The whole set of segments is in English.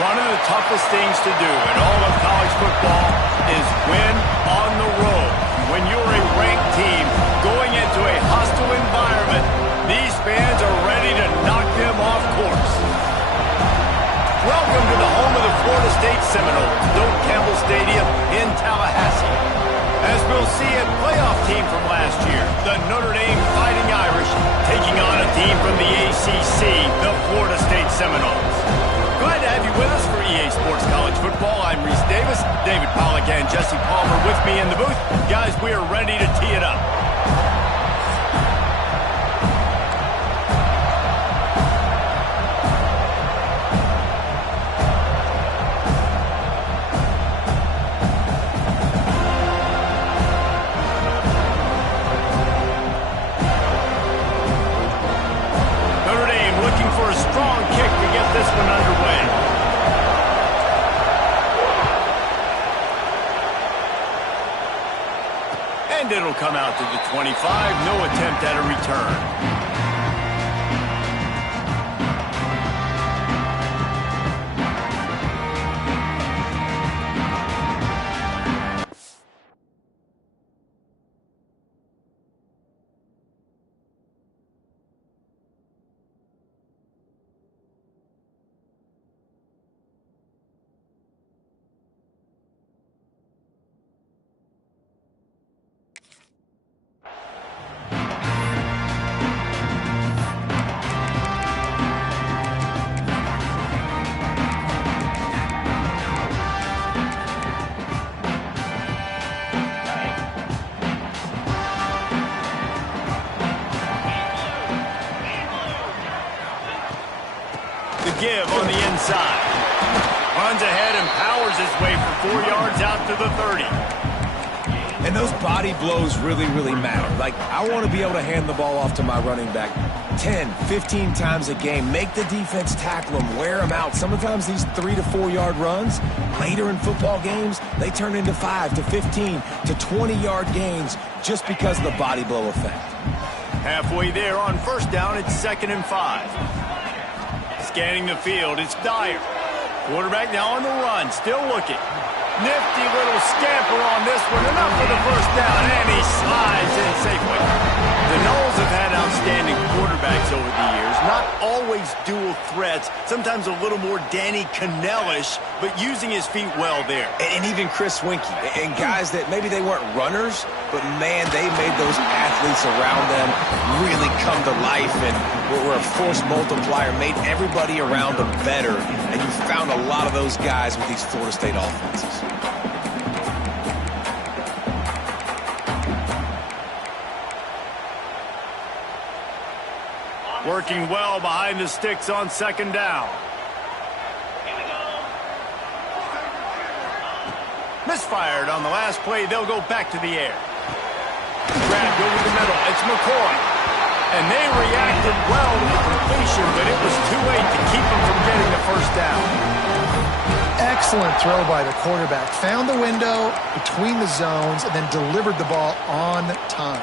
One of the toughest things to do in all of college football is win on the road. When you're a ranked team going into a hostile environment, these fans are ready to knock them off course. Welcome to the home of the Florida State Seminoles, Doak Campbell Stadium in Tallahassee. As we'll see a playoff team from last year, the Notre Dame Fighting Irish taking on a team from the ACC, the Florida State Seminoles. Glad to have you with us for EA Sports College Football. I'm Reese Davis, David Pollack and Jesse Palmer with me in the booth. Guys, we are ready to tee it up. For a strong kick to get this one underway. And it'll come out to the 25. No attempt at a return. Give on the inside. Runs ahead and powers his way for 4 yards out to the 30. And those body blows really, really matter. Like, I want to be able to hand the ball off to my running back 10, 15 times a game. Make the defense tackle him, wear him out. Sometimes these 3 to 4 yard runs, later in football games, they turn into 5 to 15 to 20 yard gains just because of the body blow effect. Halfway there on first down, it's 2nd and 5. Scanning the field, it's Dyer. Quarterback now on the run, still looking. Nifty little scamper on this one, enough for the first down, and he slides in safely. The Noles have had outstanding quarterbacks over the years, not always dual threats, sometimes a little more Danny Cannell-ish, but using his feet well there. And even Chris Winkie, and guys that maybe they weren't runners, but man, they made those athletes around them really come to life and were a force multiplier, made everybody around them better, and you found a lot of those guys with these Florida State offenses. Working well behind the sticks on 2nd down. Misfired on the last play. They'll go back to the air. Grabbed over the middle. It's McCoy. And they reacted well to the completion, but it was too late to keep them from getting the first down. Excellent throw by the quarterback. Found the window between the zones and then delivered the ball on time.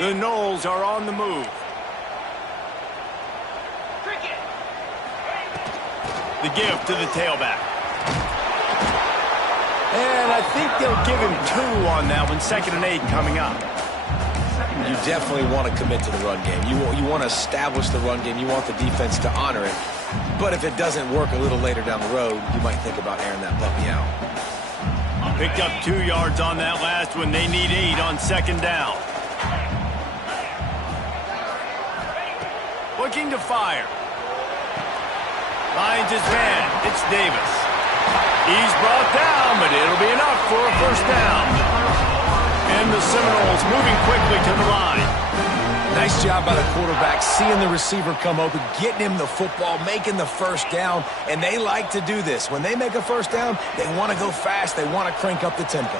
The Noles are on the move. The give to the tailback. And I think they'll give him 2 on that one. 2nd and 8 coming up. You definitely want to commit to the run game. You want to establish the run game. You want the defense to honor it. But if it doesn't work a little later down the road, you might think about airing that puppy out. Picked up 2 yards on that last one. They need 8 on 2nd down. Looking to fire. Finds his man. It's Davis. He's brought down, but it'll be enough for a first down. And the Seminoles moving quickly to the line. Nice job by the quarterback, seeing the receiver come open, getting him the football, making the first down, and they like to do this. When they make a first down, they want to go fast, they want to crank up the tempo.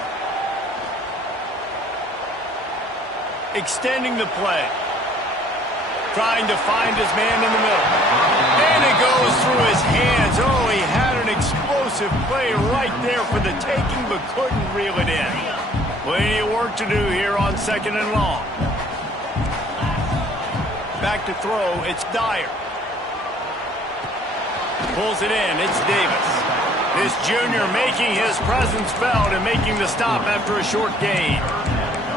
Extending the play. Trying to find his man in the middle. And it goes through his hands. Oh, he had an explosive play right there for the taking, but couldn't reel it in. Plenty of work to do here on 2nd and long. back to throw. It's Dyer. Pulls it in. It's Davis. This junior making his presence felt and making the stop after a short gain.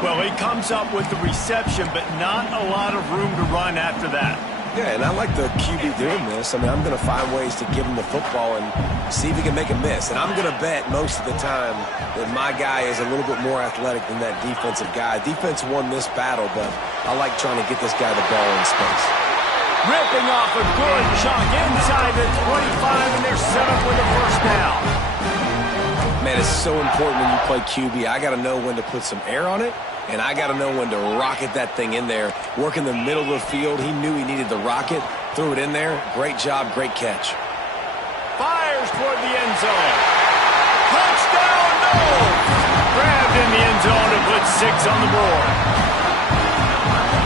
Well, he comes up with the reception, but not a lot of room to run after that. Yeah, and I like the QB doing this. I mean, I'm going to find ways to give him the football and see if he can make a miss. And I'm going to bet most of the time that my guy is a little bit more athletic than that defensive guy. Defense won this battle, but I like trying to get this guy the ball in space. Ripping off a good chunk inside the 25, and they're set up with a first down. Man, it's so important when you play QB. I got to know when to put some air on it, and I got to know when to rocket that thing in there. Work in the middle of the field. He knew he needed the rocket. Threw it in there. Great job, great catch. Fires toward the end zone. Touchdown, no! Grabbed in the end zone and put 6 on the board.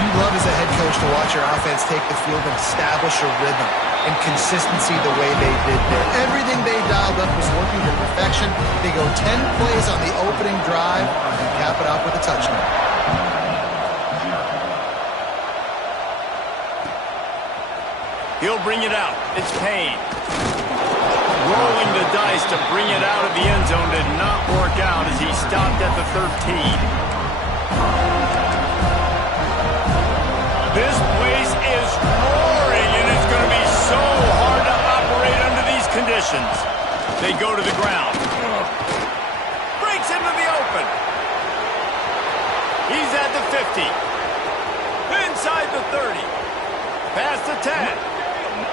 You love as a head coach to watch your offense take the field and establish a rhythm and consistency the way they did there. Everything they dialed up was working to perfection. They go 10 plays on the opening drive and cap it off with a touchdown. He'll bring it out. It's Payne. Rolling the dice to bring it out of the end zone did not work out as he stopped at the 13. This place is roaring, and it's going to be so hard to operate under these conditions. They go to the ground. Breaks into the open. He's at the 50. Inside the 30. Past the 10.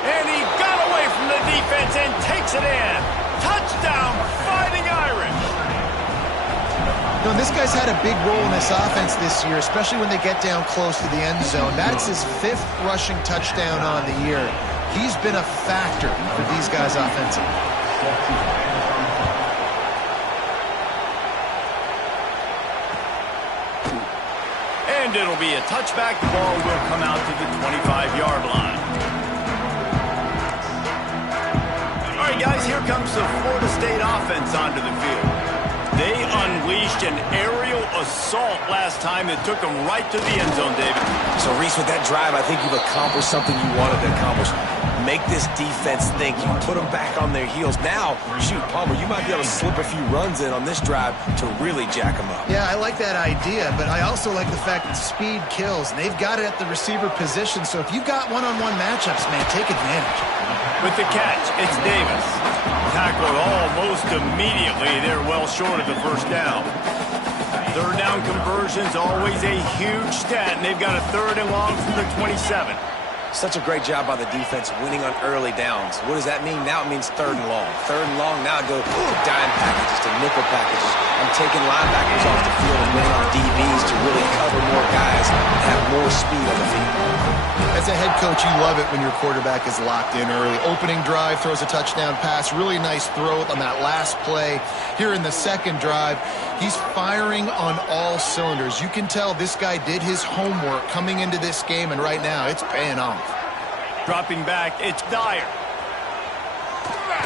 And he got away from the defense and takes it in. Touchdown, Fighting Irish. You know, this guy's had a big role in this offense this year, especially when they get down close to the end zone. That's his 5th rushing touchdown on the year. He's been a factor for these guys offensively. And it'll be a touchback. The ball will come out to the 25-yard line. All right, guys, here comes the Florida State offense onto the field. They unleashed an aerial assault last time that took them right to the end zone, David. So, Reese, with that drive, I think you've accomplished something you wanted to accomplish. Make this defense think. You put them back on their heels. Now, shoot, Palmer, you might be able to slip a few runs in on this drive to really jack them up. Yeah, I like that idea, but I also like the fact that speed kills. And they've got it at the receiver position, so if you've got one-on-one matchups, man, take advantage. With the catch, it's Davis. Tackled almost immediately. They're well short of the first down. Third down conversion's always a huge stat, and they've got a 3rd and long from the 27. Such a great job by the defense winning on early downs. What does that mean? Now it means 3rd and long. 3rd and long, now it goes to dime packages, to nickel packages. I'm taking linebackers off the field and bringing on DBs to really cover more guys and have more speed on the field. As a head coach, you love it when your quarterback is locked in early. Opening drive, throws a touchdown pass. Really nice throw on that last play. Here in the second drive, he's firing on all cylinders. You can tell this guy did his homework coming into this game, and right now it's paying off. Dropping back, it's Dyer.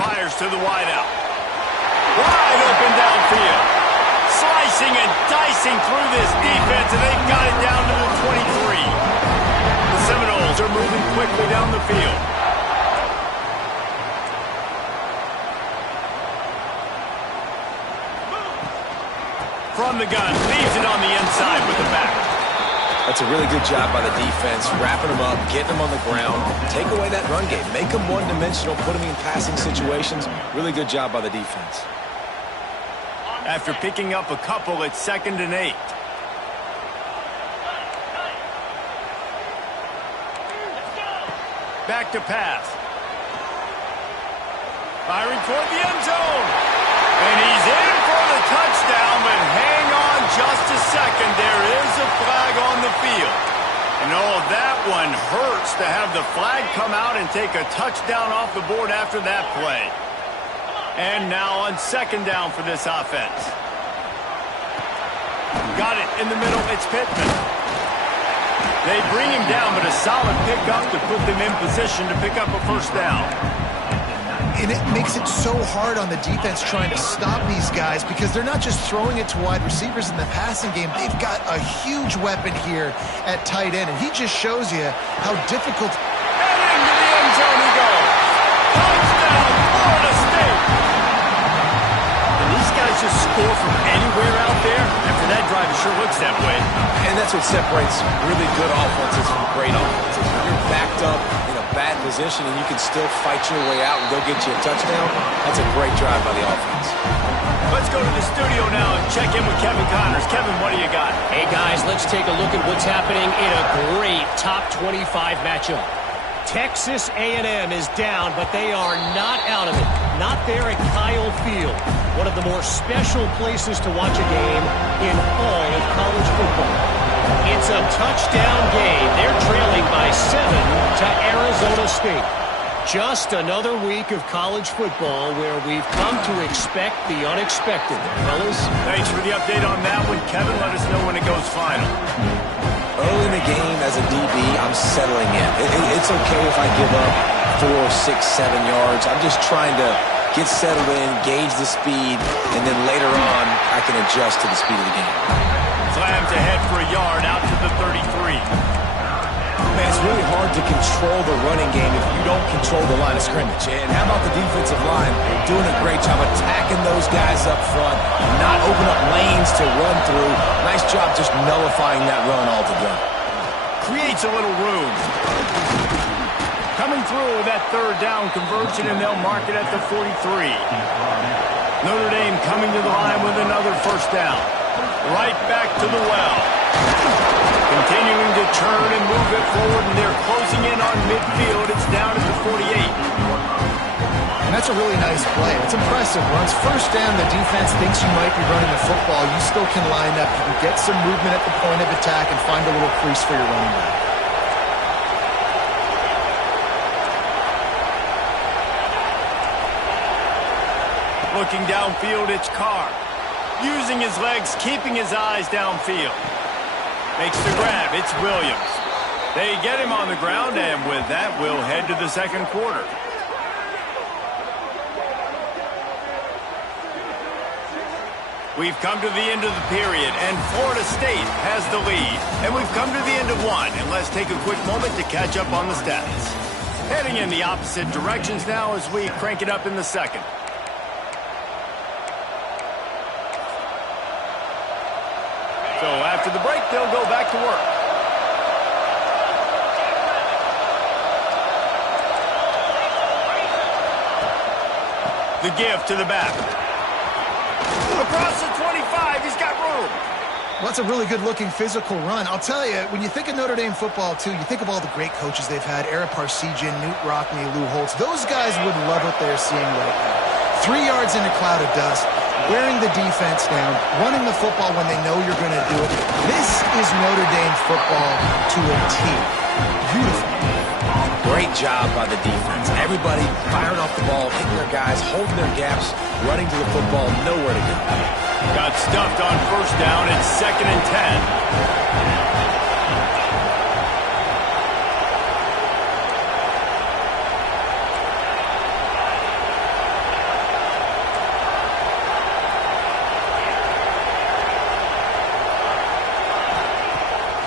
Fires to the wideout. Wide open downfield. Slicing and dicing through this defense, and they've got it down to the 23. The Seminoles are moving quickly down the field. From the gun, leaves it on the inside with the back. That's a really good job by the defense, wrapping them up, getting them on the ground, take away that run game, make them one-dimensional, put them in passing situations. Really good job by the defense. After picking up a couple, it's 2nd and 8. Back to pass. Firing toward the end zone. And he's in for the touchdown, but hang on just a second. There is a flag on the field. And oh, that one hurts to have the flag come out and take a touchdown off the board after that play. And now on 2nd down for this offense. Got it in the middle. It's Pittman. They bring him down, but a solid pickup to put them in position to pick up a first down. And it makes it so hard on the defense trying to stop these guys because they're not just throwing it to wide receivers in the passing game. They've got a huge weapon here at tight end, and he just shows you how difficult. And into the end zone he goes. Touchdown, Florida State. And these guys just score from anywhere out there. After that drive, it sure looks that way. And that's what separates really good offenses from great offenses. When you're backed up in a bad position and you can still fight your way out and go get you a touchdown, that's a great drive by the offense. Let's go to the studio now and check in with Kevin Connors. Kevin, what do you got? Hey, guys, let's take a look at what's happening in a great top 25 matchup. Texas A&M is down, but they are not out of it. Not there at Kyle Field, one of the more special places to watch a game in all of college football. It's a touchdown game. They're trailing by 7 to Arizona State. Just another week of college football where we've come to expect the unexpected. Fellas? Thanks for the update on that one. Kevin, let us know when it goes final. Early in the game, as a DB, I'm settling in. It's okay if I give up 4, 6, 7 yards. I'm just trying to get settled in, gauge the speed, and then later on, I can adjust to the speed of the game. Slams ahead for a yard out to the 33. Man, it's really hard to control the running game if you don't control the line of scrimmage. And how about the defensive line doing a great job attacking those guys up front, not open up lanes to run through. Nice job just nullifying that run altogether. Creates a little room. Coming through with that third down conversion, and they'll mark it at the 43. Notre Dame coming to the line with another first down. Right back to the well. Continuing to turn and move it forward, and they're closing in on midfield. It's down at the 48. And that's a really nice play. It's impressive. Once first down, the defense thinks you might be running the football. You still can line up. You can get some movement at the point of attack and find a little crease for your running back. Looking downfield, it's Carr. Using his legs, keeping his eyes downfield. Makes the grab. It's Williams. They get him on the ground, and with that, we'll head to the second quarter. We've come to the end of the period, and Florida State has the lead. And we've come to the end of one, and let's take a quick moment to catch up on the stats. Heading in the opposite directions now as we crank it up in the second. So after the break, they'll go back to work. The give to the back. Across the 25, he's got room. Well, that's a really good-looking physical run. I'll tell you, when you think of Notre Dame football, too, you think of all the great coaches they've had, Ara Parseghian, Newt Rockne, Lou Holtz. Those guys would love what they're seeing right now. 3 yards in a cloud of dust, wearing the defense down, running the football when they know you're going to do it. This is Notre Dame football to a T. Beautiful. Great job by the defense. Everybody firing off the ball, hitting their guys, holding their gaps, running to the football, nowhere to go. Got stuffed on first down. It's 2nd and 10.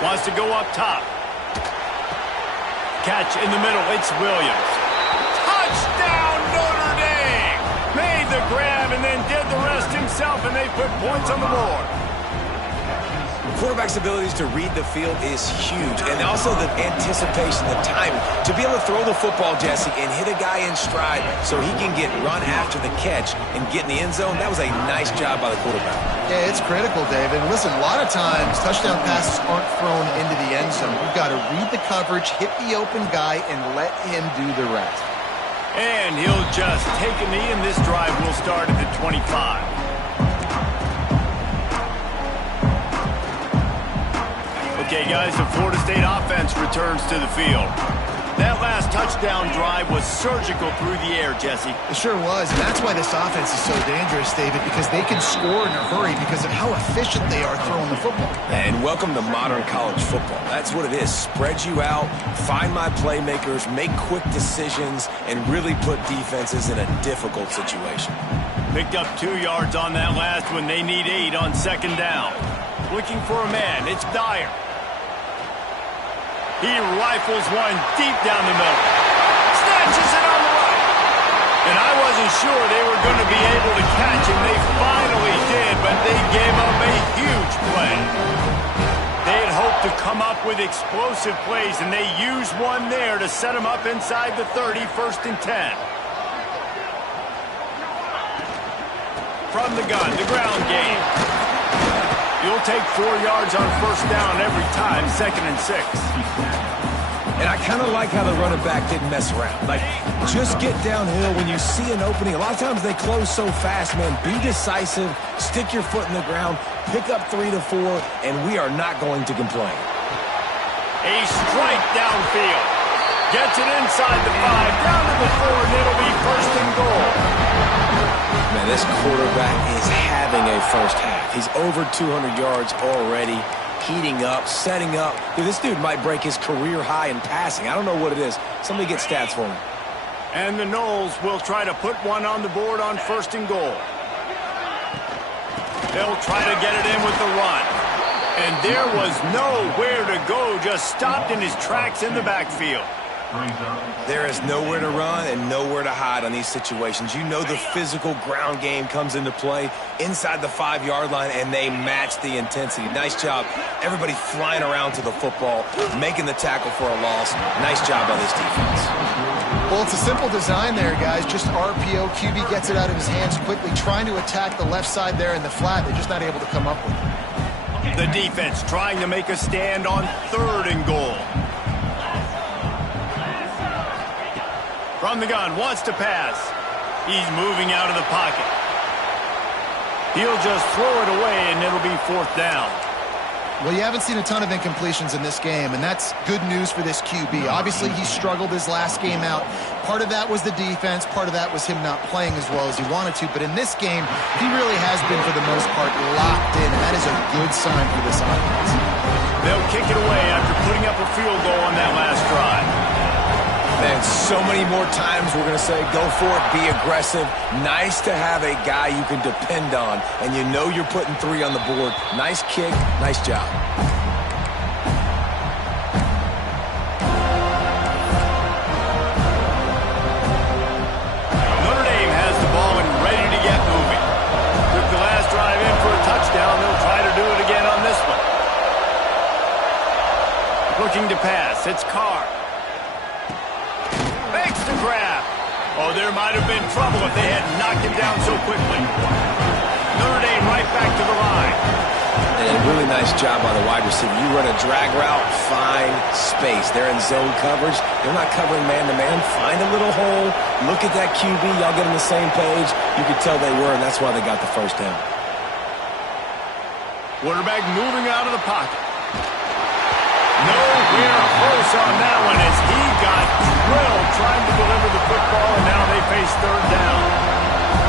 Wants to go up top. Catch in the middle. It's Williams. Touchdown, Notre Dame! Made the grab and then did the rest himself, and they put points on the board. Quarterback's abilities to read the field is huge, and also the anticipation, the timing. To be able to throw the football, Jesse, and hit a guy in stride so he can get run after the catch and get in the end zone, that was a nice job by the quarterback. Yeah, it's critical, David. And listen, a lot of times, touchdown passes aren't thrown into the end zone. You've got to read the coverage, hit the open guy, and let him do the rest. And he'll just take a knee, and this drive will start at the 25. Okay, guys, the Florida State offense returns to the field. That last touchdown drive was surgical through the air, Jesse. It sure was, and that's why this offense is so dangerous, David, because they can score in a hurry because of how efficient they are throwing the football. And welcome to modern college football. That's what it is. Spread you out, find my playmakers, make quick decisions, and really put defenses in a difficult situation. Picked up 2 yards on that last one. They need 8 on second down. Looking for a man. It's Dyer. He rifles one deep down the middle. Snatches it on the right. And I wasn't sure they were going to be able to catch him. They finally did, but they gave up a huge play. They had hoped to come up with explosive plays, and they used one there to set them up inside the 30, 1st and 10. From the gun, the ground game. You'll take 4 yards on 1st down every time, 2nd and 6. And I kind of like how the running back didn't mess around. Like, just get downhill when you see an opening. A lot of times they close so fast, man. Be decisive, stick your foot in the ground, pick up 3 to 4, and we are not going to complain. A strike downfield. Gets it inside the 5, down to the 4, and it'll be 1st and goal. Man, this quarterback is having a first half. He's over 200 yards already, heating up, setting up. Dude, this dude might break his career high in passing. I don't know what it is. Somebody get stats for him. And the Noles will try to put one on the board on 1st and goal. They'll try to get it in with the run. And there was nowhere to go, just stopped in his tracks in the backfield. There is nowhere to run and nowhere to hide on these situations. You know the physical ground game comes into play inside the 5-yard line, and they match the intensity. Nice job. Everybody flying around to the football, making the tackle for a loss. Nice job by this defense. Well, it's a simple design there, guys. Just RPO. QB gets it out of his hands quickly, trying to attack the left side there in the flat. They're just not able to come up with it. The defense trying to make a stand on 3rd and goal. From the gun, wants to pass. He's moving out of the pocket. He'll just throw it away, and it'll be 4th down. Well, you haven't seen a ton of incompletions in this game, and that's good news for this QB. Obviously, he struggled his last game out. Part of that was the defense. Part of that was him not playing as well as he wanted to. But in this game, he really has been, for the most part, locked in, and that is a good sign for this offense. They'll kick it away after putting up a field goal on that last drive. Man, so many more times we're going to say, go for it, be aggressive. Nice to have a guy you can depend on, and you know you're putting 3 on the board. Nice kick, nice job. Notre Dame has the ball and ready to get moving. Took the last drive in for a touchdown. They'll try to do it again on this one. Looking to pass, it's Carr. To grab. Oh, there might have been trouble if they had knocked him down so quickly. Notre Dame right back to the line. And a really nice job by the wide receiver. You run a drag route, find space. They're in zone coverage. They're not covering man-to-man. Find a little hole. Look at that QB. Y'all get on the same page. You could tell they were, and that's why they got the 1st down. Quarterback moving out of the pocket. Nowhere close on that one as he got drilled trying to deliver the football, and now they face 3rd down.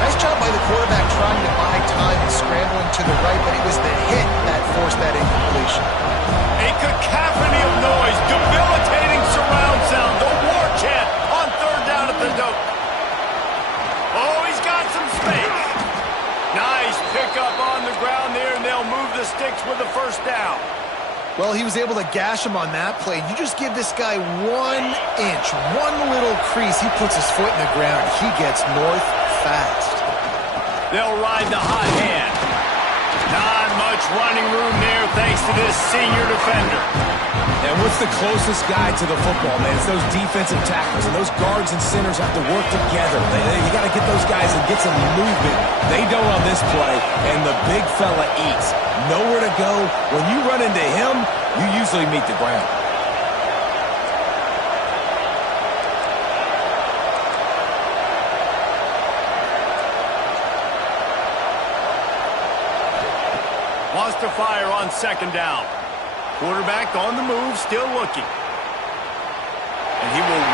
Nice job by the quarterback trying to buy time and scrambling to the right, but it was the hit that forced that incompletion. A cacophony of noise, debilitating surround sound, the war chant on 3rd down at the dope. Oh, he's got some space. Nice pickup on the ground there, and they'll move the sticks with the 1st down. Well, he was able to gash him on that play. You just give this guy 1 inch, one little crease. He puts his foot in the ground. He gets north fast. They'll ride the hot hand. Not much running room there thanks to this senior defender. And what's the closest guy to the football, man? It's those defensive tackles, and those guards and centers have to work together. You got to get those guys and get some movement. They don't on this play, and the big fella eats. Nowhere to go. When you run into him, you usually meet the ground. Wants to fire on 2nd down. Quarterback on the move, still looking. And he will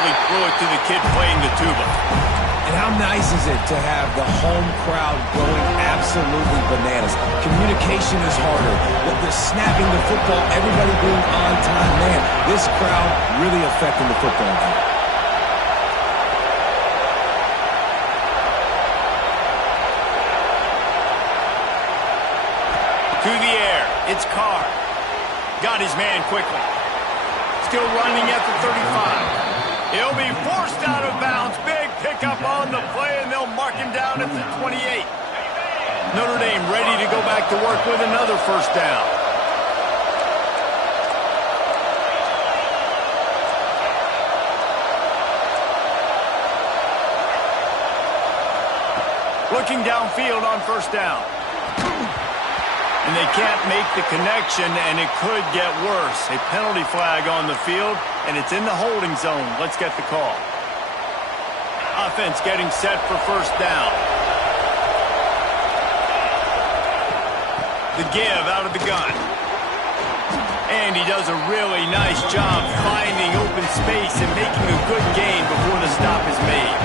nicely threw it to the kid playing the tuba. And how nice is it to have the home crowd going absolutely bananas? Communication is harder. The snapping the football, everybody being on time. Man, this crowd really affecting the football game. To the air, it's Carr. Got his man quickly. Still running at the 35. He'll be forced out of bounds. Big pickup on the play, and they'll mark him down at the 28. Notre Dame ready to go back to work with another first down. Looking downfield on first down. And they can't make the connection, and it could get worse. A penalty flag on the field, and it's in the holding zone. Let's get the call. Offense getting set for first down. The give out of the gun. And he does a really nice job finding open space and making a good gain before the stop is made.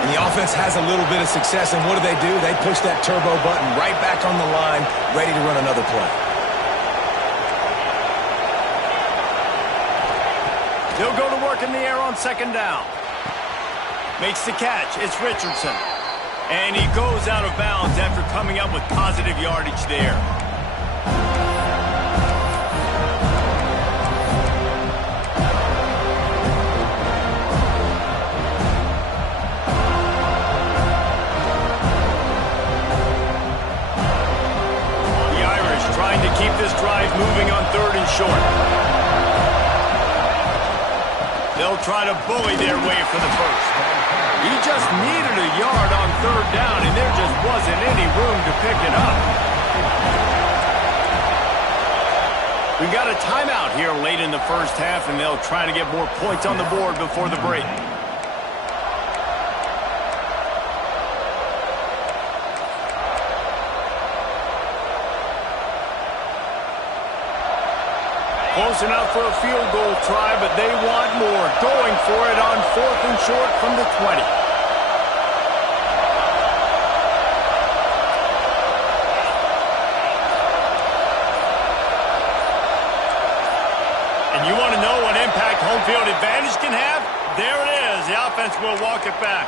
And the offense has a little bit of success, and what do? They push that turbo button right back on the line, ready to run another play. They'll go to work in the air on second down. Makes the catch. It's Richardson. And he goes out of bounds after coming up with positive yardage there. Trying to keep this drive moving on third and short. They'll try to bully their way for the first. He just needed a yard on third down, and there just wasn't any room to pick it up. We've got a timeout here late in the first half, and they'll try to get more points on the board before the break. Close enough for a field goal try, but they want more. Going for it on fourth and short from the 20. And you want to know what impact home field advantage can have? There it is. The offense will walk it back.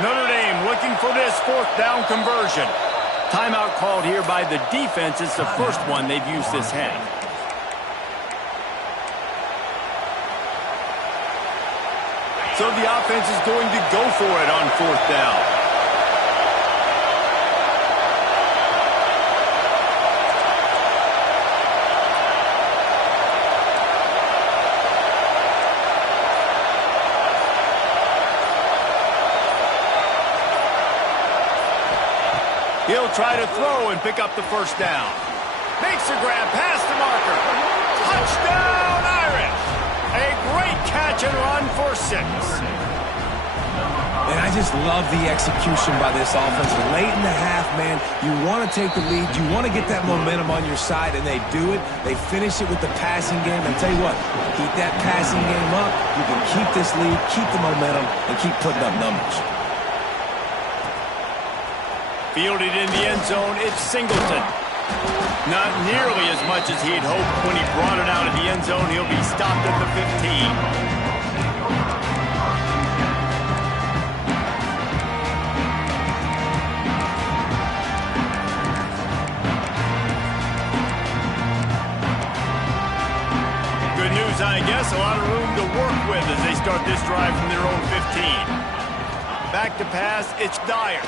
Notre Dame looking for this fourth down conversion. Timeout called here by the defense. It's the first one they've used this half. So the offense is going to go for it on fourth down. He'll try to throw and pick up the first down. Makes the grab past the marker. Touchdown, Irish! A great catch and run for 6. And I just love the execution by this offense. Late in the half, man, you want to take the lead. You want to get that momentum on your side, and they do it. They finish it with the passing game. And tell you what, keep that passing game up. You can keep this lead, keep the momentum, and keep putting up numbers. Fielded in the end zone, it's Singleton. Not nearly as much as he'd hoped when he brought it out of the end zone. He'll be stopped at the 15. Good news, I guess. A lot of room to work with as they start this drive from their own 15. Back to pass, it's Dyer.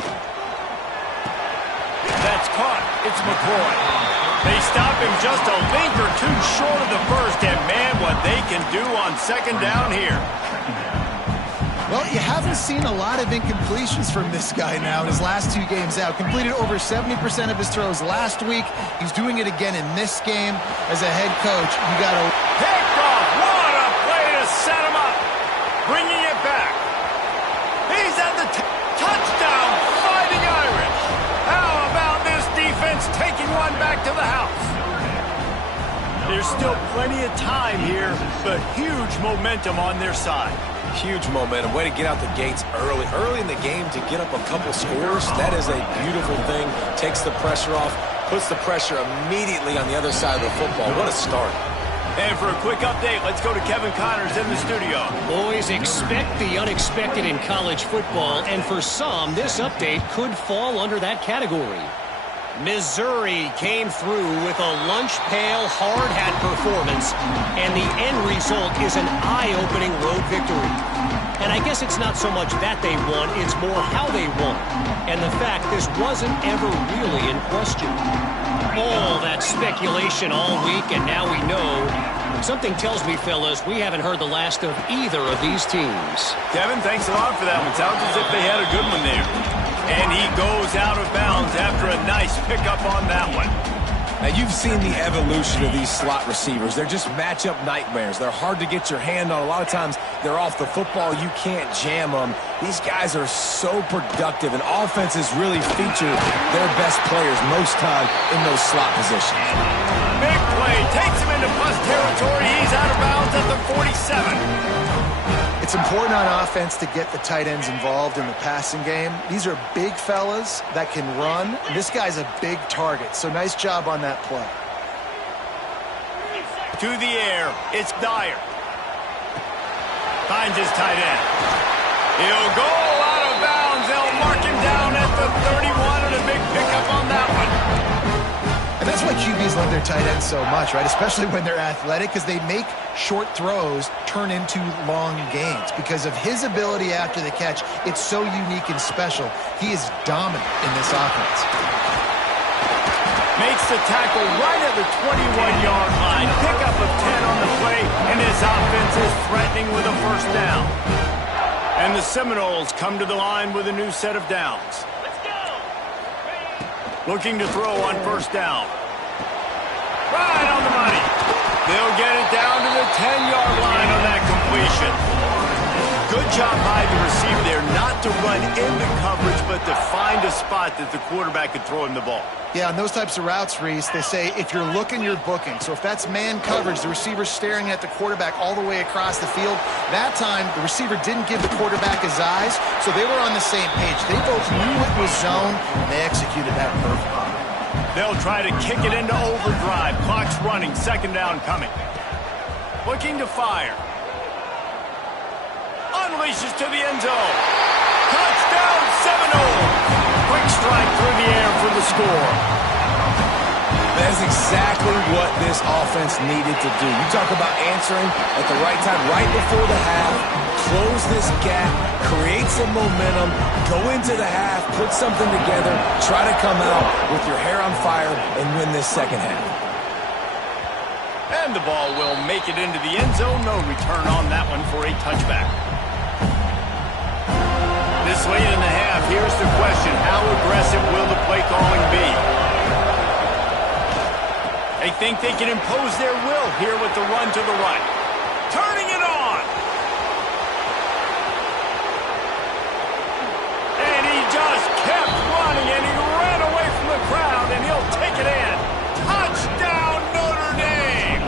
That's caught. It's McCoy. They stop him just a link or two short of the first, and man, what they can do on second down here. Well, you haven't seen a lot of incompletions from this guy now in his last 2 games out. Completed over 70% of his throws last week. He's doing it again in this game. As a head coach, you got to... Picked off. What a play to set him up. Bringing it back. He's at the touchdown, Fighting Irish. How about this defense taking one back to the house? There's still plenty of time here, but huge momentum on their side. Huge momentum. Way to get out the gates early. Early in the game to get up a couple scores. That is a beautiful thing. Takes the pressure off. Puts the pressure immediately on the other side of the football. What a start. And for a quick update, let's go to Kevin Connors in the studio. Boys, expect the unexpected in college football, and for some, this update could fall under that category. Missouri came through with a lunch pail hard hat performance, and the end result is an eye-opening road victory. And I guess it's not so much that they won, it's more how they won. And the fact this wasn't ever really in question. All that speculation all week, and now we know. Something tells me, fellas, we haven't heard the last of either of these teams. Kevin, thanks a lot for that one. Sounds as if they had a good one there. And he goes out of bounds after a nice pickup on that one. Now, you've seen the evolution of these slot receivers. They're just matchup nightmares. They're hard to get your hand on. A lot of times, they're off the football. You can't jam them. These guys are so productive, and offenses really feature their best players most time in those slot positions. Big play. Takes him into plus territory. He's out of bounds at the 47. It's important on offense to get the tight ends involved in the passing game. These are big fellas that can run. This guy's a big target, so nice job on that play. To the air, it's Dyer. Finds his tight end. He'll go out of bounds. They'll mark him down at the 31, and a big pickup on that one. And that's why QBs love their tight ends so much, right? Especially when they're athletic, because they make short throws turn into long gains. Because of his ability after the catch, it's so unique and special. He is dominant in this offense. Makes the tackle right at the 21-yard line. Pickup of 10 on the play, and his offense is threatening with a first down. And the Seminoles come to the line with a new set of downs. Looking to throw on first down. Right on the money. They'll get it down to the 10-yard line on that completion. Good job by the receiver there not to run into coverage, but to find a spot that the quarterback could throw him the ball. Yeah, on those types of routes, Reese, they say if you're looking, you're booking. So if that's man coverage, the receiver's staring at the quarterback all the way across the field. That time, the receiver didn't give the quarterback his eyes, so they were on the same page. They both knew it was zone, and they executed that perfectly. They'll try to kick it into overdrive. Clock's running. Second down coming. Looking to fire. Unleashes to the end zone. Touchdown, Seminoles. Quick strike through the air for the score. That's exactly what this offense needed to do. You talk about answering at the right time, right before the half, close this gap, create some momentum, go into the half, put something together, try to come out with your hair on fire and win this second half. And the ball will make it into the end zone. No return on that one for a touchback. This late in the half, here's the question. How aggressive will the play calling be? They think they can impose their will here with the run to the right. Turning it on. And he just kept running, and he ran away from the crowd, and he'll take it in. Touchdown, Notre Dame!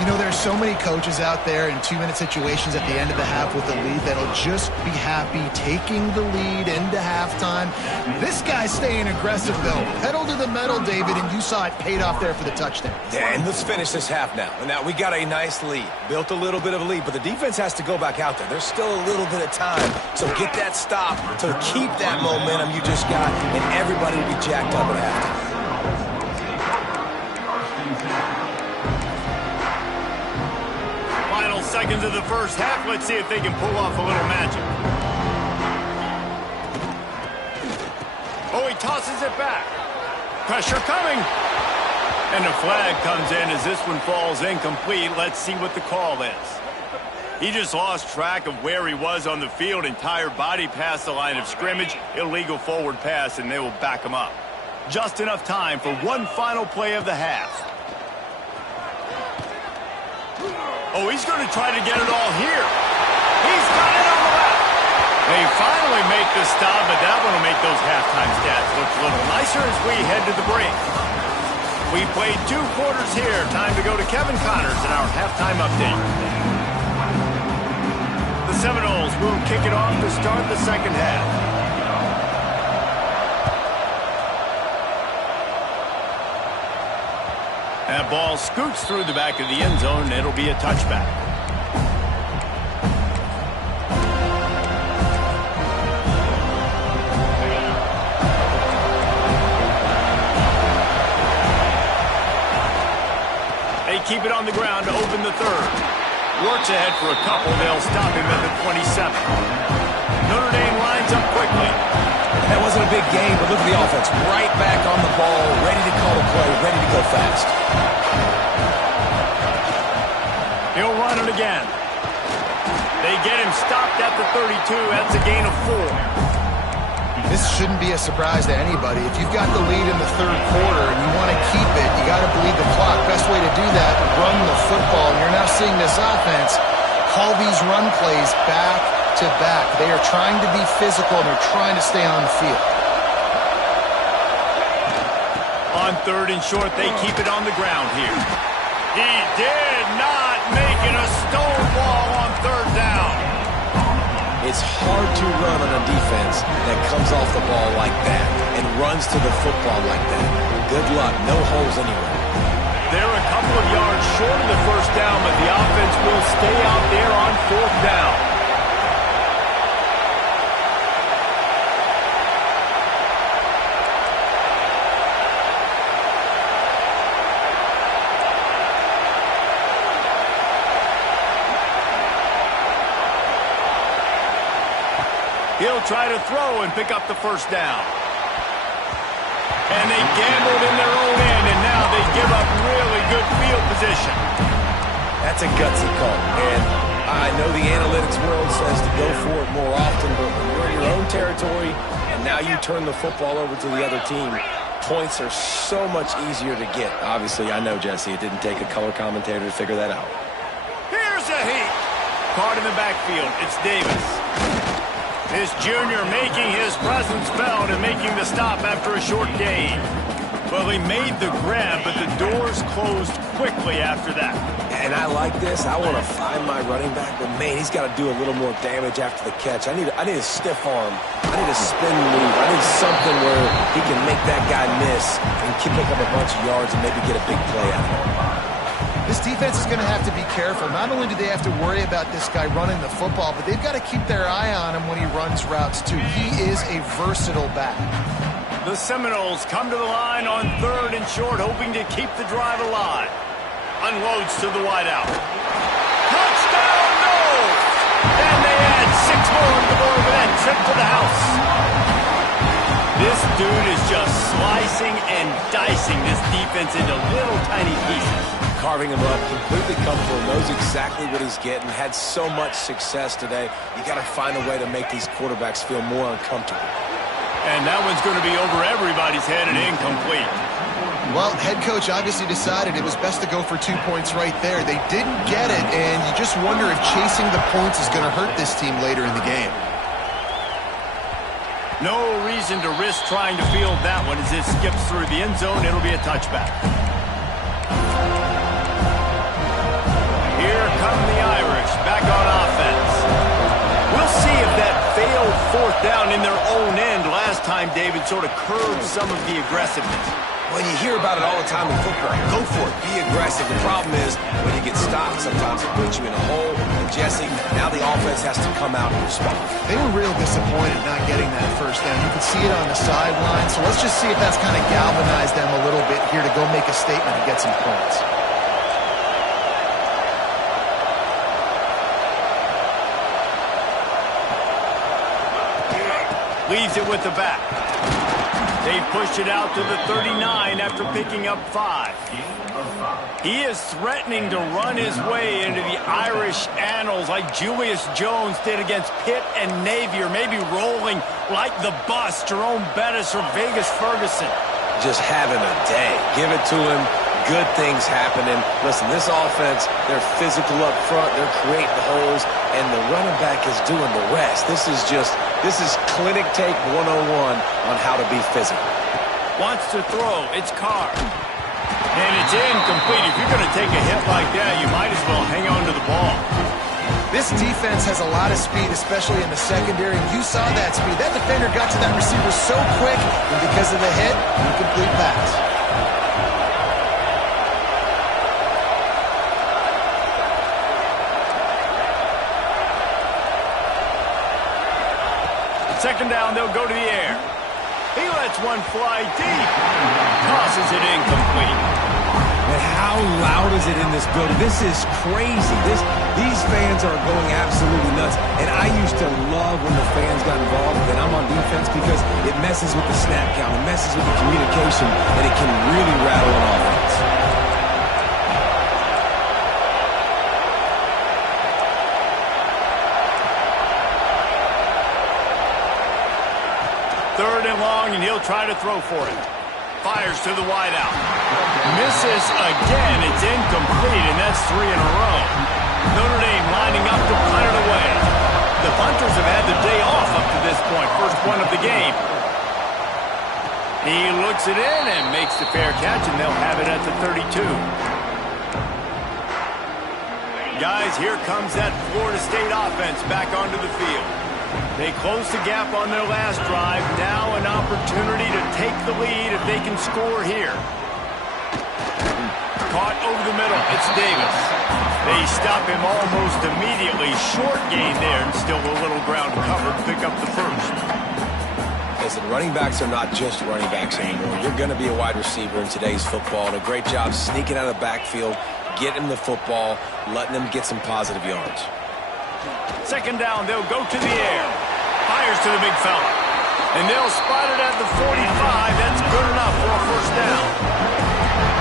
You know, there's so many coaches out there in 2-minute situations at the end of the half with the lead that'll just be happy taking the lead into halftime. This guy's staying aggressive, though. Pedal to the metal, David, and you saw it paid off there for the touchdown. Yeah, and let's finish this half now. And now we got a nice lead. Built a little bit of a lead, but the defense has to go back out there. There's still a little bit of time. So get that stop to keep that momentum you just got, and everybody will be jacked up at halftime. Seconds of the first half. Let's see if they can pull off a little magic. Oh, he tosses it back. Pressure coming. And the flag comes in as this one falls incomplete. Let's see what the call is. He just lost track of where he was on the field. Entire body past the line of scrimmage. Illegal forward pass, and they will back him up. Just enough time for one final play of the half. Oh, he's going to try to get it all here. He's got it on the left. They finally make the stop, but that one will make those halftime stats look a little nicer as we head to the break. We played 2 quarters here. Time to go to Kevin Connors in our halftime update. The Seminoles will kick it off to start the second half. That ball scoots through the back of the end zone, and it'll be a touchback. They keep it on the ground to open the third. Works ahead for a couple. They'll stop him at the 27. Notre Dame lines up quickly. That wasn't a big game, but look at the offense. Right back on the ball, ready to call a play, ready to go fast. He'll run it again. They get him stopped at the 32. That's a gain of 4. This shouldn't be a surprise to anybody. If you've got the lead in the third quarter and you want to keep it, you got to bleed the clock. Best way to do that, run the football. And you're now seeing this offense call these run plays back to back. They are trying to be physical, and they're trying to stay on the field. On third and short, they keep it on the ground here. He did not make it a stonewall on third down. It's hard to run on a defense that comes off the ball like that and runs to the football like that. Good luck. No holes anywhere. They're a couple of yards short of the first down, but the offense will stay out there on fourth down. He'll try to throw and pick up the first down. And they gambled in their own end, and now they give up really good field position. That's a gutsy call. And I know the analytics world says to go for it more often, but when you're in your own territory and now you turn the football over to the other team, points are so much easier to get. Obviously, I know, Jesse, it didn't take a color commentator to figure that out. Here's a heat. Caught in the backfield. It's Davis. This junior making his presence felt and making the stop after a short gain. Well, he made the grab, but the doors closed quickly after that. And I like this. I want to find my running back, but man, he's got to do a little more damage after the catch. I need a stiff arm. I need a spin move. I need something where he can make that guy miss and pick up a bunch of yards and maybe get a big play out of it. This defense is going to have to be careful. Not only do they have to worry about this guy running the football, but they've got to keep their eye on him when he runs routes, too. He is a versatile back. The Seminoles come to the line on third and short, hoping to keep the drive alive. Unloads to the wideout. Touchdown, no! And they add 6 more on the board with that trip to the house. This dude is just slicing and dicing this defense into little tiny pieces. Carving him up, completely comfortable, knows exactly what he's getting, had so much success today. You got to find a way to make these quarterbacks feel more uncomfortable. And that one's going to be over everybody's head and incomplete. Well, head coach obviously decided it was best to go for 2 points right there. They didn't get it, and you just wonder if chasing the points is going to hurt this team later in the game. No reason to risk trying to field that one as it skips through the end zone. It'll be a touchback. Here come the Irish back on offense. We'll see if that failed fourth down in their own end last time, David, sort of curbed some of the aggressiveness. Well, you hear about it all the time in football. Go for it. Be aggressive. The problem is when you get stopped, sometimes it puts you in a hole. And Jesse, now the offense has to come out and respond. They were real disappointed not getting that first down. You could see it on the sideline. So let's just see if that's kind of galvanized them a little bit here to go make a statement and get some points. Leaves it with the back. They pushed it out to the 39 after picking up 5. He is threatening to run his way into the Irish annals like Julius Jones did against Pitt and Navy, or maybe rolling like the bus, Jerome Bettis or Vegas Ferguson. Just having a day. Give it to him. Good things happening. Listen, this offense, they're physical up front. They're creating holes, and the running back is doing the rest. This is clinic take 101 on how to be physical. Wants to throw. It's Carr. And it's incomplete. If you're going to take a hit like that, you might as well hang on to the ball. This defense has a lot of speed, especially in the secondary, and you saw that speed. That defender got to that receiver so quick, and because of the hit, incomplete pass. Second down, they'll go to the air. He lets one fly deep. Tosses it incomplete. And how loud is it in this building? This is crazy. These fans are going absolutely nuts. And I used to love when the fans got involved when I'm on defense because it messes with the snap count, it messes with the communication, and it can really rattle an offense. Third and long, and he'll try to throw for it. Fires to the wideout. Misses again. It's incomplete, and that's 3 in a row. Notre Dame lining up to punt it away. The punters have had the day off up to this point. First one of the game. He looks it in and makes the fair catch, and they'll have it at the 32. Guys, here comes that Florida State offense back onto the field. They closed the gap on their last drive. Now an opportunity to take the lead if they can score here. Caught over the middle. It's Davis. They stop him almost immediately. Short gain there, and still a little ground covered. Pick up the first. Listen, running backs are not just running backs anymore. You're going to be a wide receiver in today's football. And a great job sneaking out of the backfield, getting the football, letting them get some positive yards. Second down, they'll go to the air. Fires to the big fella. And they'll spot it at the 45. That's good enough for a first down.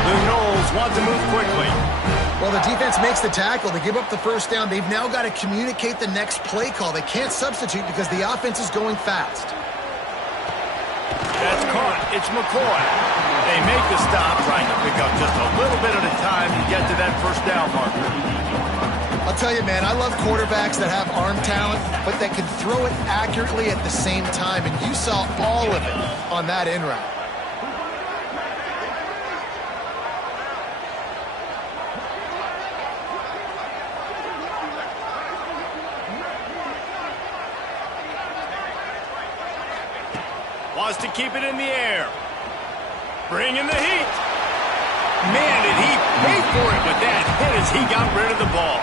The Noles want to move quickly. Well, the defense makes the tackle. They give up the first down. They've now got to communicate the next play call. They can't substitute because the offense is going fast. That's caught. It's McCoy. They make the stop, trying to pick up just a little bit at a time to get to that first down marker. I'll tell you, man, I love quarterbacks that have arm talent, but that can throw it accurately at the same time, and you saw all of it on that in route. Wants to keep it in the air. Bringing the heat. Man, did he pay for it with that hit as he got rid of the ball.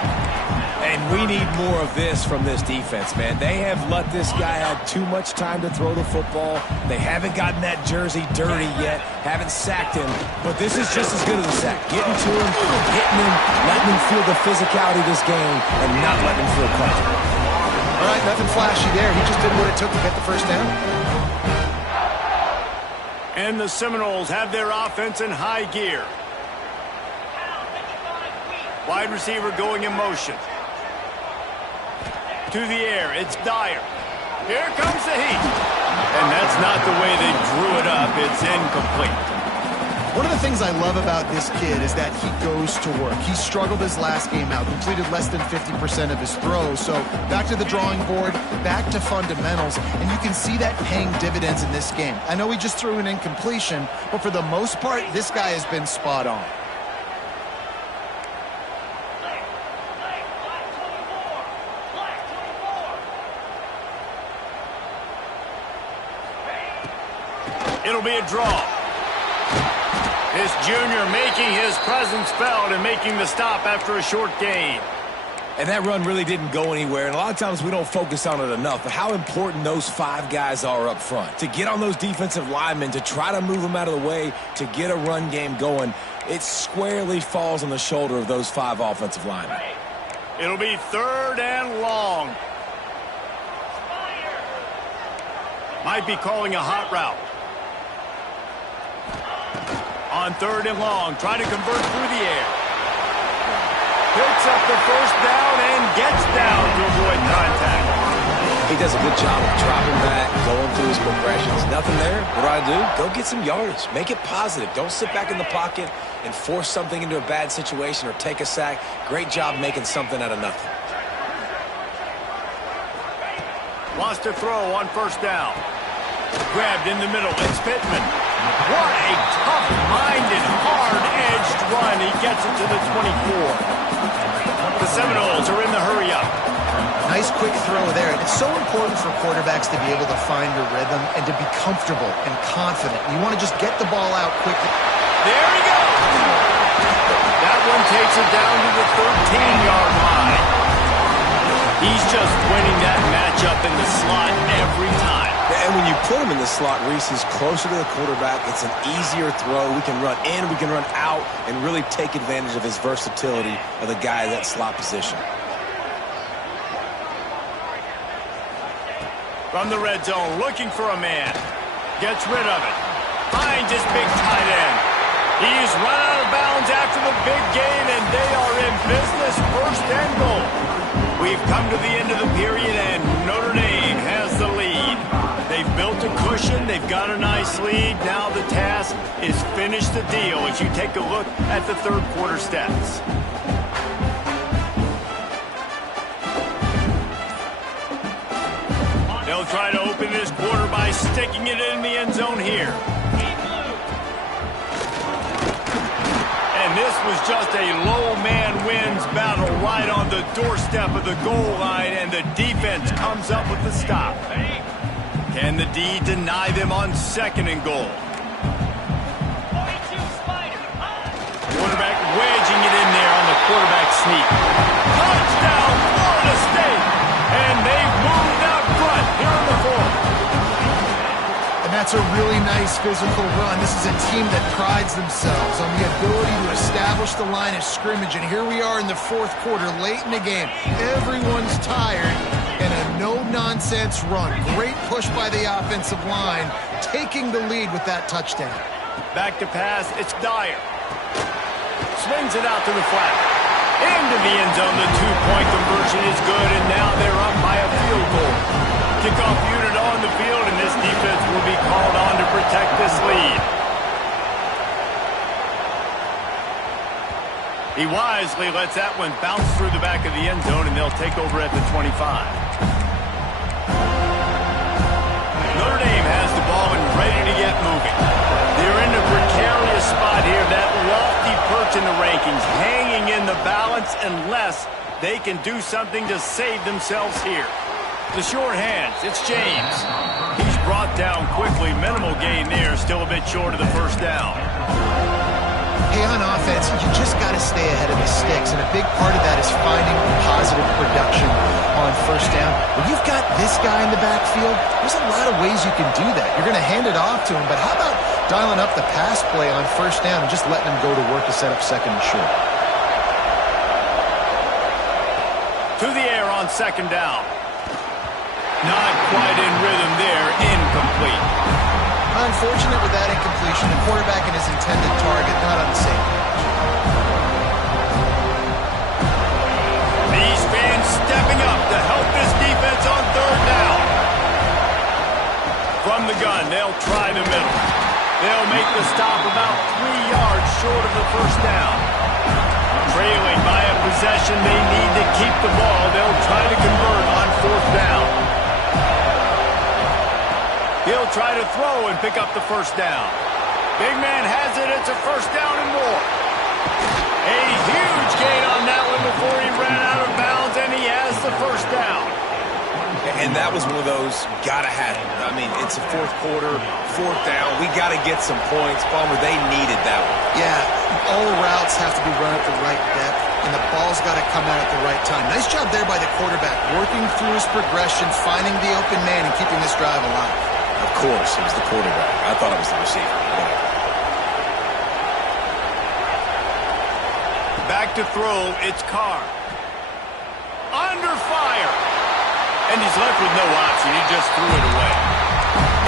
And we need more of this from this defense, man. They have let this guy have too much time to throw the football. They haven't gotten that jersey dirty yet, haven't sacked him. But this is just as good as a sack. Getting to him, hitting him, letting him feel the physicality of this game, and not letting him feel comfortable. All right, nothing flashy there. He just did what it took to get the first down. And the Seminoles have their offense in high gear. Wide receiver going in motion. To the air, it's Dyer. Here comes the heat. And that's not the way they drew it up. It's incomplete. One of the things I love about this kid is that he goes to work. He struggled his last game out, completed less than 50% of his throws. So back to the drawing board, back to fundamentals, and you can see that paying dividends in this game. I know he just threw an incompletion, but for the most part, this guy has been spot on. It'll be a draw. This junior making his presence felt and making the stop after a short gain. And that run really didn't go anywhere. And a lot of times we don't focus on it enough. But how important those 5 guys are up front. To get on those defensive linemen, to try to move them out of the way, to get a run game going, it squarely falls on the shoulder of those 5 offensive linemen. It'll be third and long. Might be calling a hot route. On on 3rd and long. Try to convert through the air. Picks up the first down and gets down to avoid contact. He does a good job of dropping back, going through his progressions. Nothing there. What do? Go get some yardage. Make it positive. Don't sit back in the pocket and force something into a bad situation or take a sack. Great job making something out of nothing. Wants to throw on 1st down. Grabbed in the middle. It's Pittman. What a tough-minded, hard-edged run. He gets it to the 24. The Seminoles are in the hurry-up. Nice quick throw there. It's so important for quarterbacks to be able to find your rhythm and to be comfortable and confident. You want to just get the ball out quickly. There he goes. That one takes it down to the 13-yard line. He's just winning that matchup in the slot every time. And when you put him in the slot, Reese is closer to the quarterback. It's an easier throw. We can run in, we can run out, and really take advantage of his versatility of the guy in that slot position. From the red zone, looking for a man. Gets rid of it. Finds his big tight end. He's run out of bounds after the big gain, and they are in business. 1st and goal. We've come to the end of the period, and Notre Dame has the lead. They've built a cushion. They've got a nice lead. Now the task is finish the deal as you take a look at the 3rd quarter stats. They'll try to open this quarter by sticking it in the end zone here. And this was just a low man wins battle right on the doorstep of the goal line, and the defense comes up with the stop. Can the D deny them on 2nd and goal? Quarterback wedging it in there on the quarterback sneak. Touchdown, Florida State! And they've moved out front here in the 4th. And that's a really nice physical run. This is a team that prides themselves on the ability to establish the line of scrimmage. And here we are in the 4th quarter, late in the game. Everyone's tired, and a no-nonsense run. Great push by the offensive line, taking the lead with that touchdown. Back to pass, it's Dyer. Swings it out to the flat. Into the end zone, the 2-point conversion is good, and now they're up by a field goal. Kickoff unit on the field, and this defense will be called on to protect this lead. He wisely lets that one bounce through the back of the end zone, and they'll take over at the 25. Notre Dame has the ball and ready to get moving. They're in a precarious spot here, that lofty perch in the rankings, hanging in the balance unless they can do something to save themselves here. The short hands, it's James. He's brought down quickly, minimal gain there, still a bit short of the 1st down. Hey, on offense, you just got to stay ahead of the sticks, and a big part of that is finding positive production on 1st down. When you've got this guy in the backfield, there's a lot of ways you can do that. You're going to hand it off to him, but how about dialing up the pass play on 1st down and just letting him go to work to set up 2nd and short? To the air on 2nd down. Not quite in rhythm there, incomplete. Unfortunate with that incompletion. The quarterback and his intended target not on the same page. These fans stepping up to help this defense on 3rd down. From the gun, they'll try the middle. They'll make the stop about 3 yards short of the 1st down. Trailing by a possession, they need to keep the ball. They'll try to convert on 4th down. He'll try to throw and pick up the 1st down. Big man has it. It's a 1st down and more. A huge gain on that one before he ran out of bounds, and he has the 1st down. And that was one of those gotta have it. I mean, it's a 4th quarter, 4th down. We got to get some points. Palmer, they needed that one. Yeah, all routes have to be run at the right depth, and the ball's got to come out at the right time. Nice job there by the quarterback, working through his progression, finding the open man, and keeping this drive alive. Of course, it was the quarterback. I thought it was the receiver. Whatever. Back to throw, it's Carr. Under fire. And he's left with no option. He just threw it away.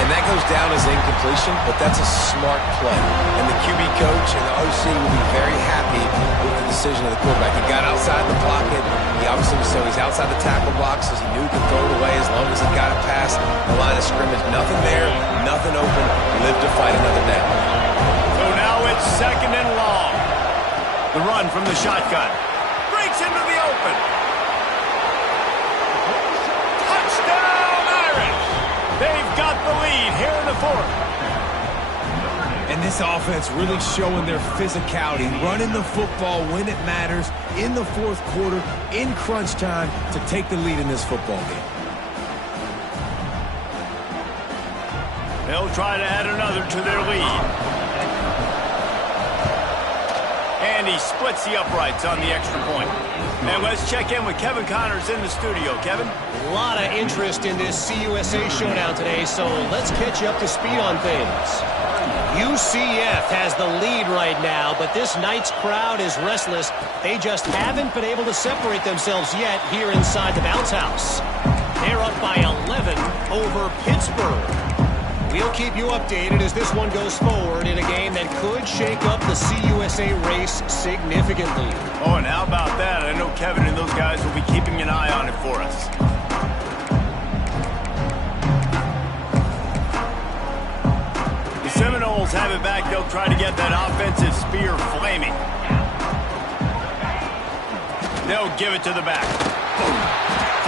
And that goes down as incompletion, but that's a smart play. And the QB coach and the OC will be very happy with the decision of the quarterback. He got outside the pocket. He obviously was so he's outside the tackle box as he knew he could throw it away as long as he got it past the line of scrimmage. Nothing there, nothing open. Live to fight another down. So now it's 2nd and long. The run from the shotgun. Breaks into the open. Touchdown, Irish! They've got the lead here in the 4th. And this offense really showing their physicality, running the football when it matters, in the 4th quarter, in crunch time, to take the lead in this football game. They'll try to add another to their lead. And he splits the uprights on the extra point. And let's check in with Kevin Connors in the studio. Kevin? A lot of interest in this CUSA showdown today, so let's catch you up to speed on things. UCF has the lead right now, but this night's crowd is restless. They just haven't been able to separate themselves yet here inside the bounce house. They're up by 11 over Pittsburgh. We'll keep you updated as this one goes forward in a game that could shake up the CUSA race significantly. Oh, and how about that? I know Kevin and those guys will be keeping an eye on it for us. The Seminoles have it back. They'll try to get that offensive spear flaming. They'll give it to the back.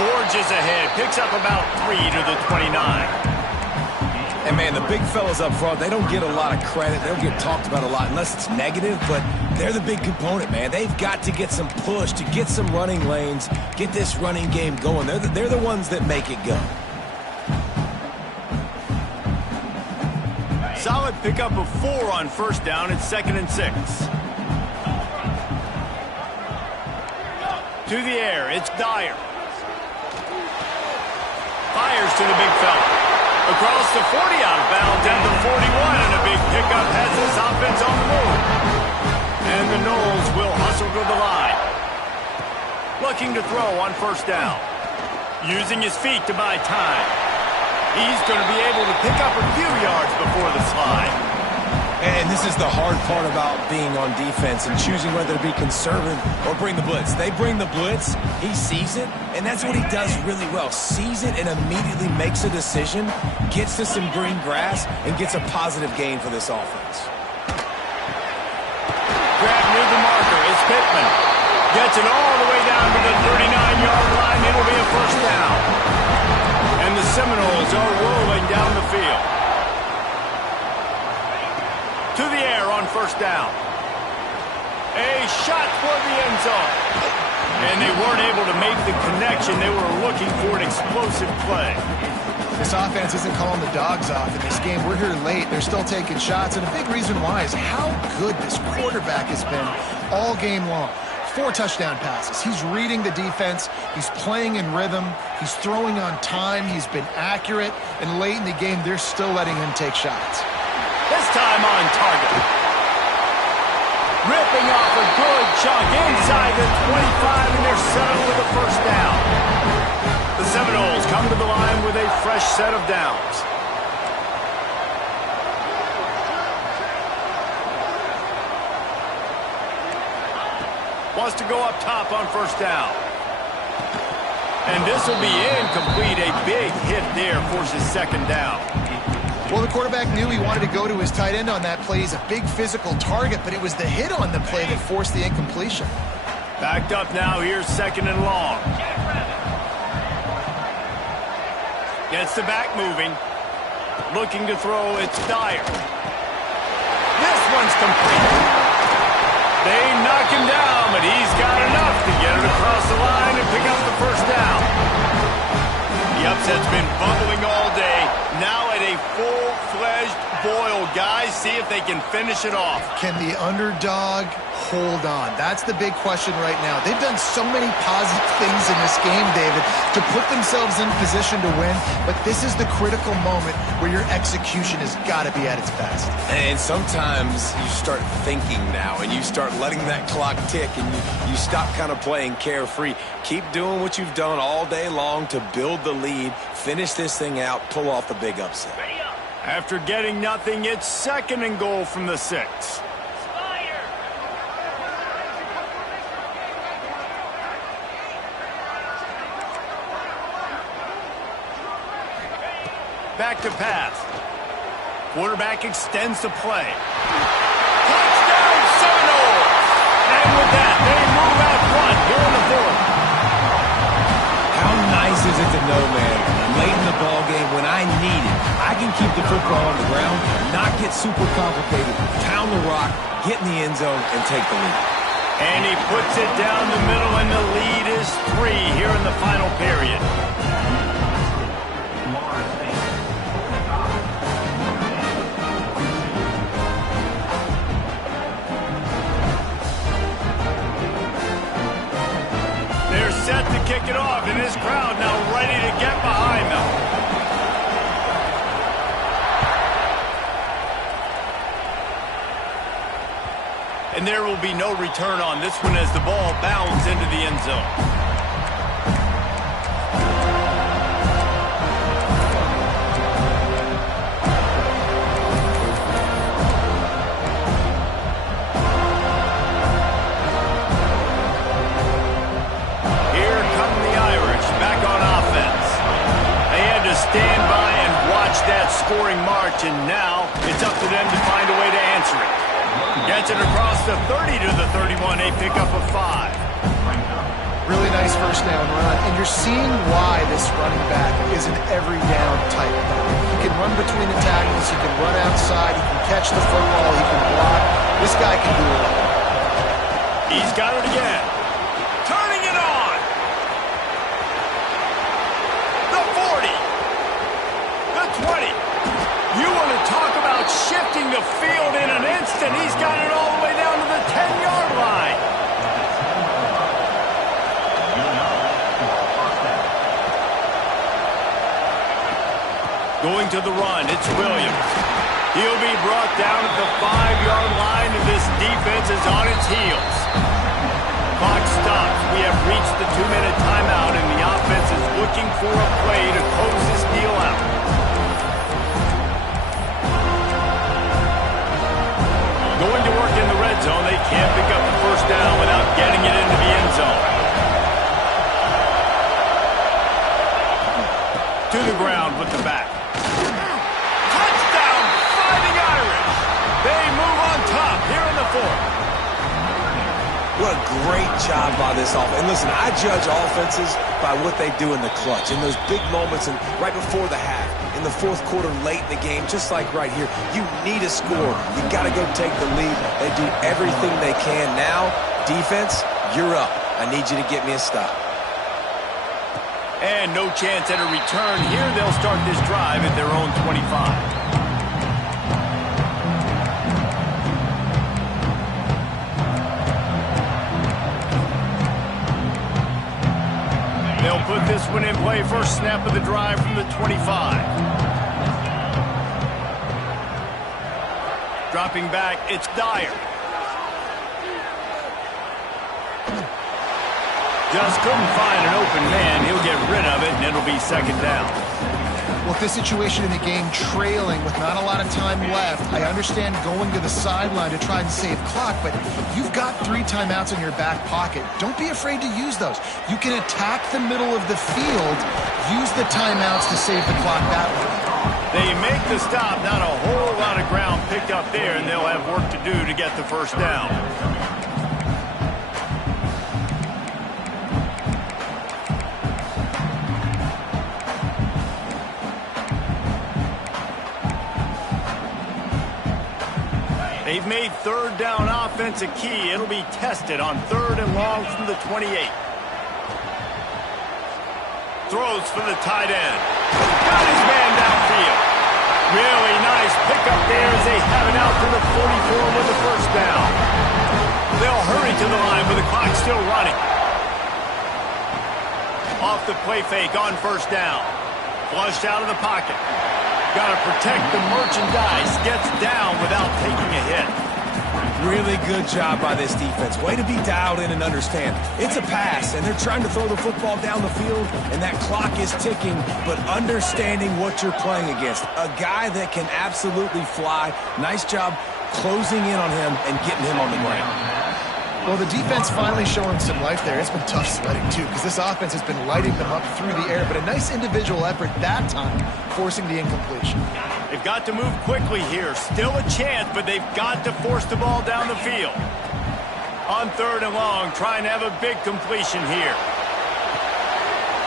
Forges ahead. Picks up about 3 to the 29. And, man, the big fellas up front, they don't get a lot of credit. They don't get talked about a lot unless it's negative, but they're the big component, man. They've got to get some push, to get some running lanes, get this running game going. They're the ones that make it go. Solid pickup of 4 on 1st down. It's 2nd and 6. To the air, it's Dyer. Fires to the big fella. Across the 40 out of bounds and the 41, and a big pickup has this offense on the move. And the Noles will hustle to the line. Looking to throw on 1st down. Using his feet to buy time. He's going to be able to pick up a few yards before the slide. And this is the hard part about being on defense and choosing whether to be conservative or bring the blitz. They bring the blitz, he sees it, and that's what he does really well. Sees it and immediately makes a decision, gets to some green grass, and gets a positive gain for this offense. Grab near the marker, it's Pittman. Gets it all the way down to the 39-yard line. It'll be a 1st down. And the Seminoles are rolling down the field. To the air on 1st down. A shot for the end zone. And they weren't able to make the connection. They were looking for an explosive play. This offense isn't calling the dogs off in this game. We're here late. They're still taking shots. And a big reason why is how good this quarterback has been all game long. 4 touchdown passes. He's reading the defense. He's playing in rhythm. He's throwing on time. He's been accurate. And late in the game, they're still letting him take shots. This time on target. Ripping off a good chunk inside the 25, and they're settled with a 1st down. The Seminoles come to the line with a fresh set of downs. Wants to go up top on 1st down. And this will be incomplete. A big hit there forces 2nd down. Well, the quarterback knew he wanted to go to his tight end on that play. He's a big physical target, but it was the hit on the play that forced the incompletion. Backed up now. Here's 2nd and long. Gets the back moving. Looking to throw. It's Dyer. This one's complete. They knock him down, but he's got enough to get it across the line and pick up the 1st down. The upset's been bubbling all day. Now at a full-fledged boil. Guys, see if they can finish it off. Can the underdog hold on? That's the big question right now. They've done so many positive things in this game, David, to put themselves in position to win, but this is the critical moment where your execution has got to be at its best. And sometimes you start thinking now, and you start letting that clock tick, and you stop kind of playing carefree. Keep doing what you've done all day long to build the lead, finish this thing out, pull off the big upset. After getting nothing, it's 2nd and goal from the 6. Back to pass. Quarterback extends the play. Touchdown, Seminoles! And with that, they move out front here in the 4th. How nice is it to know, man, late in the ball game when I need it, I can keep the football on the ground, not get super complicated, pound the rock, get in the end zone, and take the lead. And he puts it down the middle, and the lead is 3 here in the final period. Set to kick it off, and this crowd now ready to get behind them. And there will be no return on this one as the ball bounds into the end zone. Stand by and watch that scoring march, and now it's up to them to find a way to answer it. Gets it across the 30 to the 31. They pick up a 5. Really nice first down run, and you're seeing why this running back is an every down type. He can run between the tackles, he can run outside, he can catch the football, he can block. This guy can do it all. He's got it again. Turning it on. The 40. 20. You want to talk about shifting the field in an instant. He's got it all the way down to the 10-yard line. Going to the run, it's Williams. He'll be brought down at the 5-yard line, and this defense is on its heels. Clock stops. We have reached the 2-minute timeout, and the offense is looking for a play to close this deal out. Going to work in the red zone. They can't pick up the first down without getting it into the end zone. To the ground with the back. Touchdown, Fighting Irish. They move on top here in the 4th. What a great job by this offense. And listen, I judge offenses by what they do in the clutch, in those big moments and right before the half, in the 4th quarter, late in the game, just like right here. You need a score. You got to go take the lead. They do everything they can. Now, defense, you're up. I need you to get me a stop. And no chance at a return here. They'll start this drive at their own 25. They'll put this one in play. First snap of the drive from the 25. Dropping back, it's Dyer. Just couldn't find an open man. He'll get rid of it, and it'll be 2nd down. Well, with this situation in the game, trailing with not a lot of time left, I understand going to the sideline to try and save clock, but you've got 3 timeouts in your back pocket. Don't be afraid to use those. You can attack the middle of the field, use the timeouts to save the clock that way. They make the stop, not a whole lot of ground picked up there, and they'll have work to do to get the first down. They've made 3rd down offense a key. It'll be tested on 3rd and long from the 28. Throws for the tight end. Got his man downfield. Really nice pickup there as they have it out to the 44 with the first down. They'll hurry to the line with the clock still running. Off the play fake on first down. Flushed out of the pocket. Got to protect the merchandise. Gets down without taking a hit. Really good job by this defense. Way to be dialed in and understand. It's a pass, and they're trying to throw the football down the field, and that clock is ticking, but understanding what you're playing against. A guy that can absolutely fly. Nice job closing in on him and getting him on the ground. Well, the defense finally showing some life there. It's been tough sledding, too, because this offense has been lighting them up through the air, but a nice individual effort that time, forcing the incompletion. They've got to move quickly here. Still a chance, but they've got to force the ball down the field. On 3rd and long, trying to have a big completion here.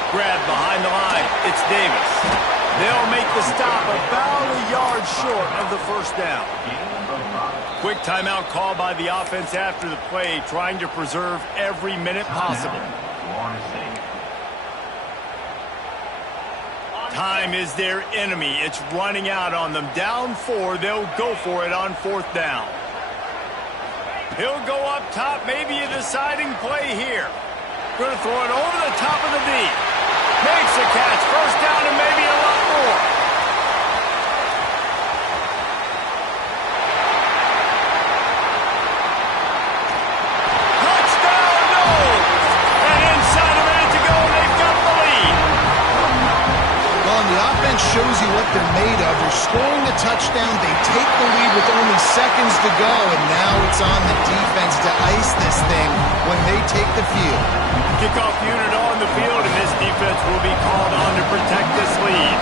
Grab behind the line. It's Davis. They'll make the stop about a yard short of the first down. Quick timeout call by the offense after the play, trying to preserve every minute possible. Time is their enemy. It's running out on them. Down 4, they'll go for it on 4th down. He'll go up top, maybe a deciding play here. Going to throw it over the top of the deep. Makes a catch. First down and maybe a lot more. Shows you what they're made of. They're scoring the touchdown. They take the lead with only seconds to go, and now it's on the defense to ice this thing when they take the field. Kickoff unit on the field, and this defense will be called on to protect this lead.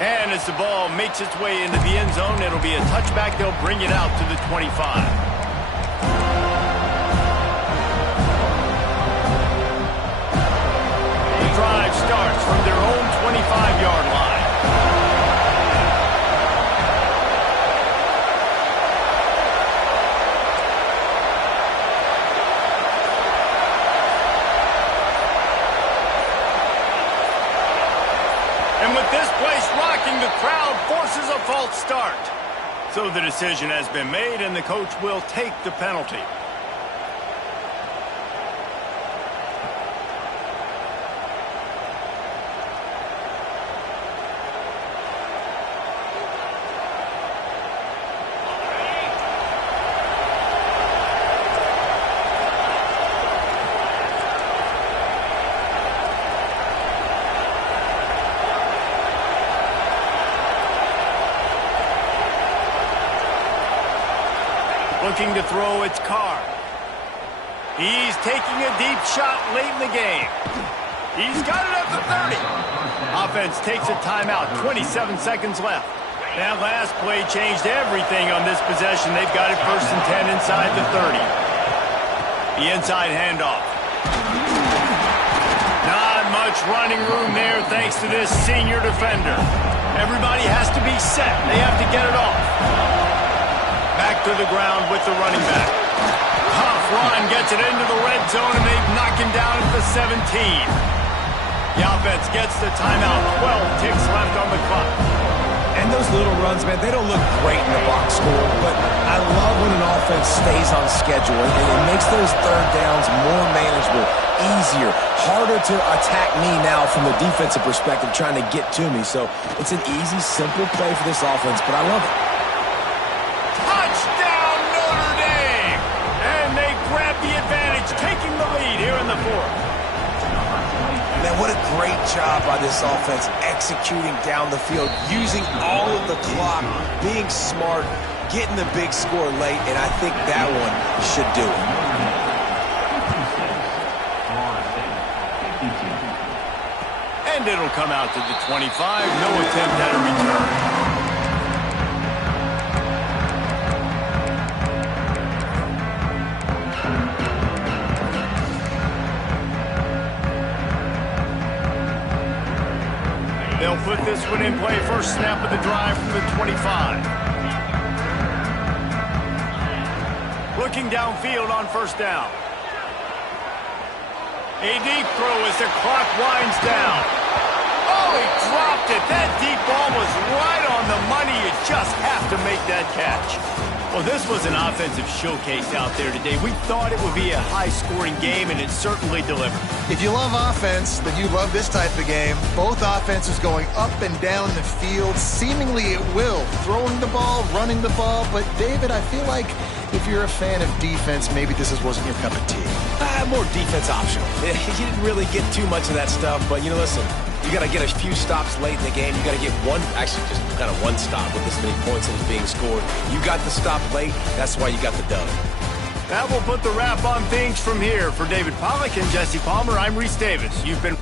And as the ball makes its way into the end zone, it'll be a touchback. They'll bring it out to the 25. Drive starts from their own 25-yard line. And with this place rocking, the crowd forces a false start. So the decision has been made, and the coach will take the penalty. Looking to throw, it's Carr. He's taking a deep shot late in the game. He's got it at the 30. Offense takes a timeout, 27 seconds left. That last play changed everything on this possession. They've got it 1st and 10 inside the 30. The inside handoff. Not much running room there thanks to this senior defender. Everybody has to be set. They have to get it off. Back to the ground with the running back. Tough run, gets it into the red zone, and they knock him down at the 17. The offense gets the timeout. 12 ticks left on the clock. And those little runs, man, they don't look great in the box score, but I love when an offense stays on schedule, and it makes those 3rd downs more manageable, easier, harder to attack me now from the defensive perspective trying to get to me. So it's an easy, simple play for this offense, but I love it. Taking the lead here in the 4th. Man, what a great job by this offense executing down the field, using all of the clock, being smart, getting the big score late, and I think that one should do it. And it'll come out to the 25. No attempt at a return. They'll put this one in play. First snap of the drive from the 25. Looking downfield on 1st down. A deep throw as the clock winds down. Oh, he dropped it. That deep ball was right on the money. You just have to make that catch. Well, this was an offensive showcase out there today. We thought it would be a high-scoring game, and it certainly delivered. If you love offense, then you love this type of game. Both offenses going up and down the field, seemingly at will. Throwing the ball, running the ball. But, David, I feel like if you're a fan of defense, maybe this wasn't your cup of tea. More defense optional. You didn't really get too much of that stuff, but, listen, you got to get a few stops late in the game. You got to get one stop with this many points that is being scored. You got the stop late. That's why you got the dub. That will put the wrap on things from here. For David Pollack and Jesse Palmer, I'm Reese Davis. You've been...